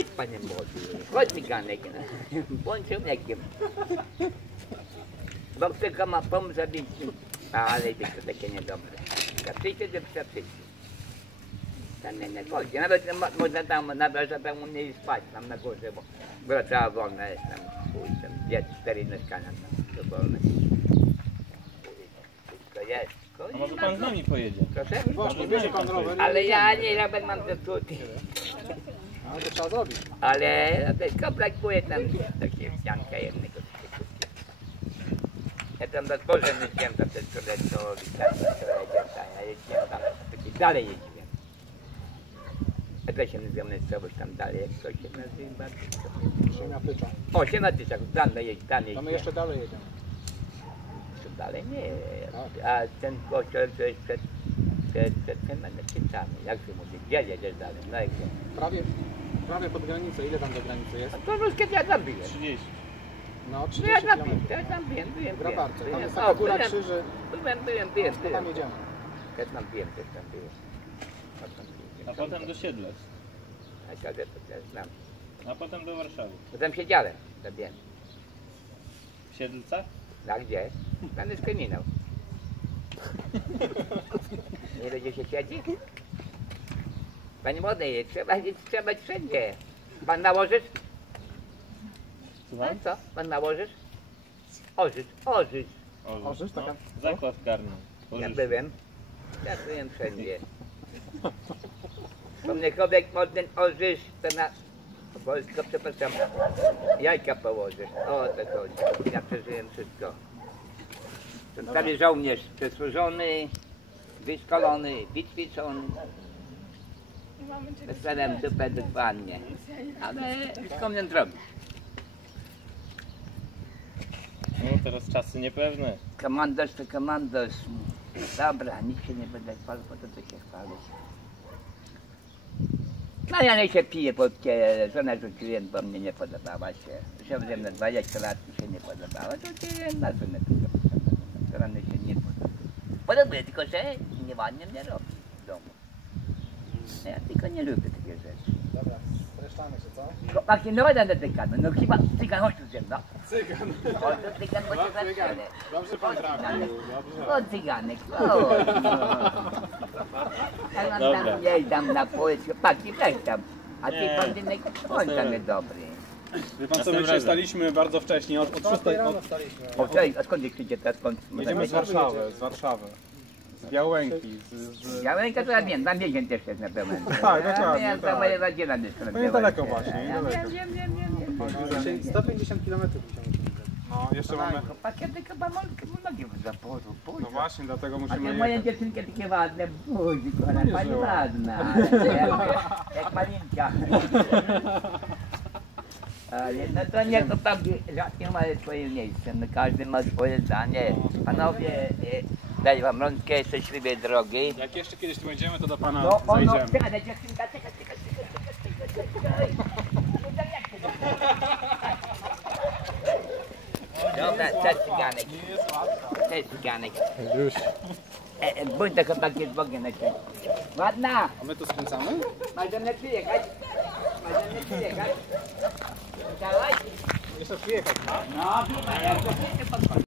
chodź panie młody, chodź cyganek, bądź człowiekiem. Bo tylko ma pomóc zabić, ale to takie niedobre. Przyjdzie do psa przyjdzie. Tam nie, nie chodzi, nawet mo- można tam, nawet że tam u mnie spać, tam na górze, bo była cała wolna jest tam, chuj, tam dwie, cztery mieszkania tam, to wolne. Chuj, Wszystko jest. A Chuj, może no pan z nami pojedzie? Właśnie, bierze pan rower. Ale ja nie nawet mam zepsuty. Ale to trzeba zrobić. Ale to tylko brakuje tam takiego wsianka jednego. Ja tam do Boże jeździłem tam też Witania, ja jeździłem tam, taki dalej jeździłem. Jak to się nazywa miejscowość tam dalej, jak to się nazywa? Ziemia pycza. O, na jeździ, tam To jeździłem. my jeszcze dalej jedziemy. Dalej nie, a ten kościół to jest przed, przed, przed tym Menekicami, jak się mówi, gdzie jedziesz dalej, no jak? Prawie, prawie pod granicę. Ile tam do granicy jest? A to ruskie ja tam byłem. 30. No, No ja 30 tam byłem, ja tam byłem, byłem, byłem. Grabarce. Tam jest taka góra krzyży. Byłem, byłem, byłem, To byłem. tam jedziemy. Też tam byłem, też tam byłem. A potem do Siedlec. A siadę to też znam. A potem do Warszawy. Potem siedziałem, to wiem. W Siedlcach? A gdzie? Tam jest kryminał. Nie będzie się siedzi? Panie młody, trzeba, trzeba być wszędzie. Pan nałożysz? No Słucham? co? Pan nałożysz? Ożysz, ożysz. Orzysz, taka- No, zakład karny. Ja byłem. Ja byłem wszędzie. Pomniekowiek modny ożysz, to na Polsko, przepraszam, jajka położysz. O, to chodzi. Ja przeżyłem wszystko. Ten cały żołnierz przesłużony, wyszkolony, wyćwiczony. Weselen dupę dokładnie. Ale wszystko mnie zrobić. No teraz czasy niepewne. Komandos to komandos. Dobra, nikt się nie będę chwalił, bo to ty się chwalisz. No ja nie się piję, bo żonę rzuciłem, bo mnie nie podobała się. Żyłem na 20 lat mi się nie podobała, cię na żonę tylko Żona się nie podoba. Podobuje, tylko że nie ładnie mnie robi w domu. Ja tylko nie lubię takie rzeczy. Dobra, streszczamy się, co? Chłopaki, no będę dotykany, no chyba cygan chodź tu ze mną. Cygan. Chodź tu cygan, bo cię zastrzelę. Dobrze pan trafił, dobrze. O cyganek, o. Ja mam Dobra. tam na połysku, paki weź tam. A ty Nie. pojedynek, on tam jest dobry. Wie pan co, my razem. staliśmy bardzo wcześnie, od, od Czwartej szóstej, rano od, staliśmy. O, skąd idziecie teraz? Jedziemy z Warszawy, z Warszawy, z Białęki, z, ręka to ja wiem, tam więzień też jest na pewno. Tak, dokładnie, Ja tak. to moje rodzina mieszka na No niedaleko właśnie, niedaleko. wiem, wiem, wiem, wiem, wiem. Dzisiaj 150 km musiałem no jeszcze mamy, Chłopaki, ja tylko mam nogi w zaporu, no właśnie, dlatego A musimy te moje jechać. dziewczynki takie ładne, buzi, kochana, nie pani ładna, jak, malinka. Ale no to nie, to tam rzadkie ma swoje miejsce, no każdy ma swoje zdanie. Panowie, e, daj wam rączkę, szczęśliwej drogi. Jak jeszcze kiedyś tu będziemy, to do pana No ono, zajdziemy. czekaj, czekaj, czekaj, czekaj, czekaj, czekaj, czekaj. Tak to Dobra, cześć cyganek. Cześć cyganek. Już. E, e, bądź to chłopaki z Bogiem na ciebie. Ładna, A my tu skręcamy? masz do mnie przyjechać? Masz do mnie przyjechać? Chciałaś? Jeszcze przyjechać. No, chyba, jak to podchodzą.